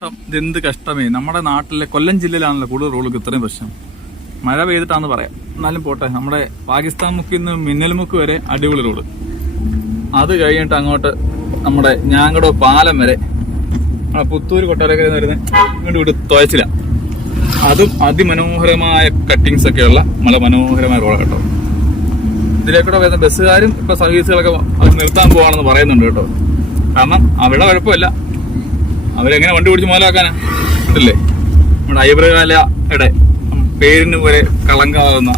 ഇതെന്ത് കഷ്ടമേ. നമ്മുടെ നാട്ടിലെ കൊല്ലം ജില്ലയിലാണല്ലോ കൂടുതൽ റോഡുകൾ ഇത്രയും പ്രശ്നം. മഴ പെയ്തിട്ടാന്ന് പറയാം. എന്നാലും പോട്ടെ നമ്മുടെ പാകിസ്ഥാൻ മുക്കിൽ നിന്ന് മിന്നൽ മുക്ക് വരെ അടിപൊളി റോഡ് അത് കഴിഞ്ഞിട്ട് അങ്ങോട്ട് നമ്മുടെ ഞാങ്ങടോ പാലം വരെ. നമ്മുടെ പുത്തൂര് കൊട്ടാരക്കര വരുന്ന ഇങ്ങോട്ട് വീട് തുഴച്ചില്ല അതും അതിമനോഹരമായ കട്ടിങ്സ് ഒക്കെയുള്ള നല്ല മനോഹരമായ റോഡ് കേട്ടോ. ഇതിലേക്കൂടെ വരുന്ന ബസ്സുകാരും ഇപ്പൊ സർവീസുകളൊക്കെ നിർത്താൻ പോവാണെന്ന് പറയുന്നുണ്ട് കേട്ടോ. കാരണം അവിടെ കുഴപ്പമില്ല. അവരെങ്ങനെ വണ്ടി പിടിച്ച് മുതലാക്കാനാ അല്ലേ നമ്മുടെ ഐബ്രകാലയുടെ പേരിന് പോലെ കളങ്കാവുന്ന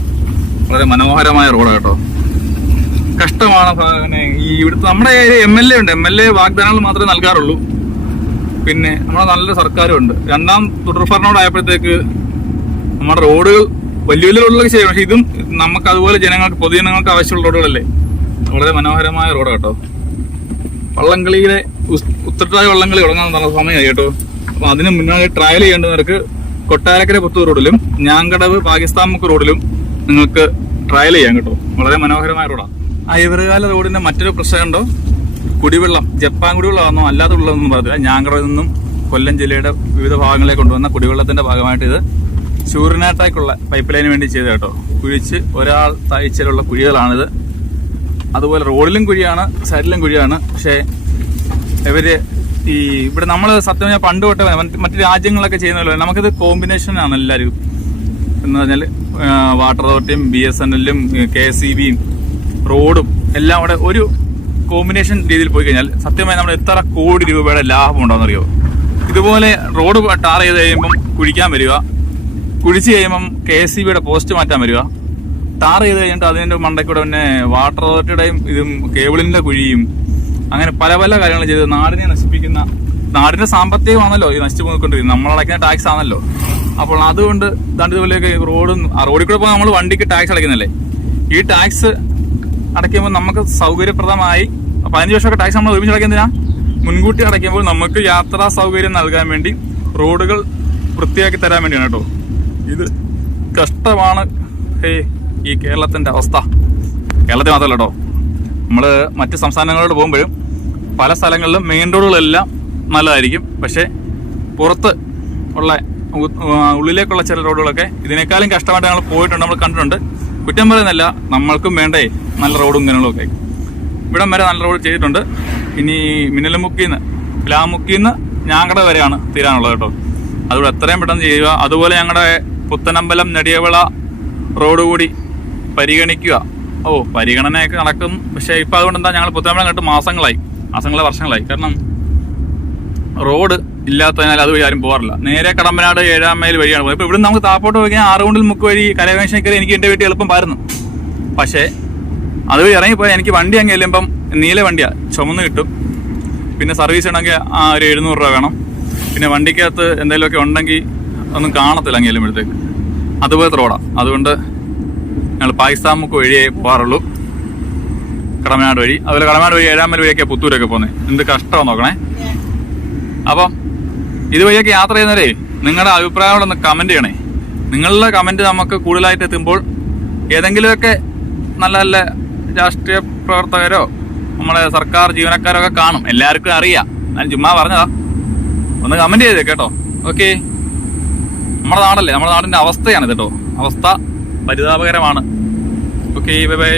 വളരെ മനോഹരമായ റോഡാണ് കേട്ടോ. കഷ്ടമാണ് പിന്നെ ഈ ഇവിടുത്തെ നമ്മുടെ എം എൽ എ ഉണ്ട്. എം എൽ എ വാഗ്ദാനങ്ങൾ മാത്രമേ നൽകാറുള്ളൂ. പിന്നെ നമ്മുടെ നല്ല സർക്കാരും ഉണ്ട് രണ്ടാം തുടർഭരണോടായപ്പോഴത്തേക്ക് നമ്മുടെ റോഡുകൾ വലിയ വലിയ റോഡുകളൊക്കെ ചെയ്യും. പക്ഷെ ഇതും നമുക്ക് അതുപോലെ ജനങ്ങൾക്ക് പൊതുജനങ്ങൾക്ക് ആവശ്യമുള്ള റോഡുകളല്ലേ? വളരെ മനോഹരമായ റോഡാണ് കേട്ടോ. വള്ളംകളിയിലെ ഉത്തരട്ടായ വള്ളംകളി തുടങ്ങാൻ നല്ല സമയമായി കേട്ടോ. അപ്പൊ അതിന് മുന്നായി ട്രയൽ ചെയ്യേണ്ടവർക്ക് കൊട്ടാരക്കര പുത്തൂർ റോഡിലും ഞാങ്കടവ് പാകിസ്ഥാൻ മുക്ക് റോഡിലും നിങ്ങൾക്ക് ട്രയൽ ചെയ്യാം കേട്ടോ. വളരെ മനോഹരമായ റോഡാണ് ആ ഇവറുകാല റോഡിന്റെ മറ്റൊരു പ്രശ്നമുണ്ടോ കുടിവെള്ളം ജപ്പാൻ കുടിവെള്ളമാണോ അല്ലാതെ ഉള്ളതെന്നും പറയത്തില്ല ഞാങ്കടവിൽ നിന്നും കൊല്ലം ജില്ലയുടെ വിവിധ ഭാഗങ്ങളിലേക്ക് കൊണ്ടുവന്ന കുടിവെള്ളത്തിന്റെ ഭാഗമായിട്ട് ഇത് ചൂറിനാട്ടായിക്കുള്ള പൈപ്പ് ലൈന് വേണ്ടി ചെയ്ത കേട്ടോ. കുഴിച്ച് ഒരാൾ താഴ്ചയിലുള്ള കുഴികളാണിത്. അതുപോലെ റോഡിലും കുഴിയാണ് സൈഡിലും കുഴിയാണ്. പക്ഷേ ഇവർ ഈ ഇവിടെ നമ്മൾ സത്യം പറഞ്ഞാൽ പണ്ട് തൊട്ടേ മറ്റ് രാജ്യങ്ങളൊക്കെ ചെയ്യുന്ന പോലെ നമുക്കിത് കോമ്പിനേഷൻ ആണ് എല്ലാവരും. എന്ന് പറഞ്ഞാൽ വാട്ടർ അതോറിറ്റിയും ബി എസ് എൻ എല്ലും കെ എസ് ഇ ബിയും റോഡും എല്ലാം കൂടെ ഒരു കോമ്പിനേഷൻ രീതിയിൽ പോയി കഴിഞ്ഞാൽ സത്യമായി നമ്മൾ എത്ര കോടി രൂപയുടെ ലാഭം ഉണ്ടോന്നറിയോ ഇതുപോലെ റോഡ് ടാർ ചെയ്ത് കഴിയുമ്പം കുഴിക്കാൻ വരിക കുഴിച്ച് കഴിയുമ്പം കെ എസ് ഇ ബിയുടെ പോസ്റ്റ് മാറ്റാൻ വരിക ടാർ ചെയ്ത് കഴിഞ്ഞിട്ട് അതിന്റെ മണ്ടയ്ക്കൂടെ പിന്നെ വാട്ടർ അതോറിറ്റിയുടെയും ഇതും കേബിളിന്റെ കുഴിയും അങ്ങനെ പല പല കാര്യങ്ങൾ ചെയ്ത് നാടിനെ നശിപ്പിക്കുന്ന നാടിന്റെ സാമ്പത്തികമാണല്ലോ ഈ നശിച്ചു പോയിക്കൊണ്ടിരിക്കുന്നത്. നമ്മൾ അടയ്ക്കുന്ന ടാക്സ് ആണല്ലോ. അപ്പോൾ അതുകൊണ്ട് ദാണ്ട് ഇതുപോലെയൊക്കെ റോഡും റോഡിൽ കൂടെ പോകുമ്പോൾ നമ്മൾ വണ്ടിക്ക് ടാക്സ് അടയ്ക്കുന്നില്ലേ ഈ ടാക്സ് അടയ്ക്കുമ്പോൾ നമുക്ക് സൗകര്യപ്രദമായി പതിനഞ്ച് വർഷമൊക്കെ ടാക്സ് നമ്മൾ ഒരുമിച്ച് അടയ്ക്കുന്നതിനാ? മുൻകൂട്ടി അടയ്ക്കുമ്പോൾ നമുക്ക് യാത്രാ സൗകര്യം നൽകാൻ വേണ്ടി റോഡുകൾ വൃത്തിയാക്കി തരാൻ വേണ്ടിയാണ് കേട്ടോ. ഇത് കഷ്ടമാണ്. ഹേ ഈ കേരളത്തിന്റെ അവസ്ഥ. കേരളത്തിൽ മാത്രമല്ല കേട്ടോ നമ്മൾ മറ്റ് സംസ്ഥാനങ്ങളോട് പോകുമ്പോഴും പല സ്ഥലങ്ങളിലും മെയിൻ റോഡുകളെല്ലാം നല്ലതായിരിക്കും. പക്ഷേ പുറത്ത് ഉള്ള ഉള്ളിലേക്കുള്ള ചില റോഡുകളൊക്കെ ഇതിനേക്കാളും കഷ്ടമായിട്ട് ഞങ്ങൾ പോയിട്ടുണ്ട് നമ്മൾ കണ്ടിട്ടുണ്ട്. കുറ്റം പറയുന്നല്ല നമ്മൾക്കും വേണ്ടേ നല്ല റോഡും ഇങ്ങനെയുള്ള ഒക്കെ. ഇവിടം വരെ നല്ല റോഡ് ചെയ്തിട്ടുണ്ട്. ഇനി മിന്നലമുക്കിന്ന് പ്ലാമുക്കിന്ന് ഞാങ്കട വരെയാണ് തീരാനുള്ളത് കേട്ടോ അതുകൊണ്ട് എത്രയും പെട്ടെന്ന് ചെയ്യുക. അതുപോലെ ഞങ്ങളുടെ പുത്തനമ്പലം നെടിയവിള റോഡ് കൂടി പരിഗണിക്കുക. ഓ പരിഗണനയൊക്കെ നടക്കും പക്ഷേ ഇപ്പം അതുകൊണ്ട് എന്താ ഞങ്ങൾ പുത്തമ്പലം കണ്ടിട്ട് മാസങ്ങളായി. മാസങ്ങളെ വർഷങ്ങളായി. കാരണം റോഡ് ഇല്ലാത്തതിനാൽ അതുവഴി ആരും പോകാറില്ല. നേരെ കടമ്പനാട് ഏഴാം മൈൽ വഴിയാണ് പോകുന്നത് ഇപ്പൊ ഇവിടുന്ന് നമുക്ക് താപ്പോട്ട് പോയി ആറുകൊണ്ടിൽ മുക്ക് വഴി കരകേശനക്കര എനിക്ക് എന്റെ വീട്ടിൽ എളുപ്പം പാരുന്നു. പക്ഷേ അതുവഴി ഇറങ്ങിപ്പോയാൽ എനിക്ക് വണ്ടി അങ്ങ് ചെല്ലുമ്പം നീല വണ്ടിയാ. ചുമന്ന് കിട്ടും. പിന്നെ സർവീസ് ചെയ്യണമെങ്കിൽ ആ ഒരു എഴുന്നൂറ് രൂപ വേണം. പിന്നെ വണ്ടിക്കകത്ത് എന്തെങ്കിലുമൊക്കെ ഉണ്ടെങ്കിൽ ഒന്നും കാണത്തില്ല അങ്ങ് ചെല്ലുമ്പോഴത്തേക്ക്. അതുപോലത്തെ റോഡാണ് അതുകൊണ്ട് ഞങ്ങൾ പാകിസ്ഥാൻ മുക്ക് വഴിയേ പോകാറുള്ളൂ. കടമനാട് വഴി. അതുപോലെ കടമനാട് വഴി ഏഴാം മൈൽ വഴിയൊക്കെ പുത്തൂരൊക്കെ പോകുന്നത് എന്ത് കഷ്ടമാണ് നോക്കണേ. അപ്പം ഇതുവഴിയൊക്കെ യാത്ര ചെയ്യുന്നവരെ നിങ്ങളുടെ അഭിപ്രായങ്ങളൊന്ന് കമന്റ് ചെയ്യണേ. നിങ്ങളുടെ കമന്റ് നമുക്ക് കൂടുതലായിട്ട് എത്തുമ്പോൾ ഏതെങ്കിലുമൊക്കെ നല്ല നല്ല രാഷ്ട്രീയ പ്രവർത്തകരോ നമ്മളെ സർക്കാർ ജീവനക്കാരോ ഒക്കെ കാണും. എല്ലാവർക്കും അറിയാം. ഞാൻ ചുമ്മാ പറഞ്ഞതാ. ഒന്ന് കമന്റ് ചെയ്തേ കേട്ടോ. ഓക്കെ നമ്മുടെ നാടല്ലേ? നമ്മുടെ നാടിന്റെ അവസ്ഥയാണ് കേട്ടോ. അവസ്ഥ പരിതാപകരമാണ്. Okay bye bye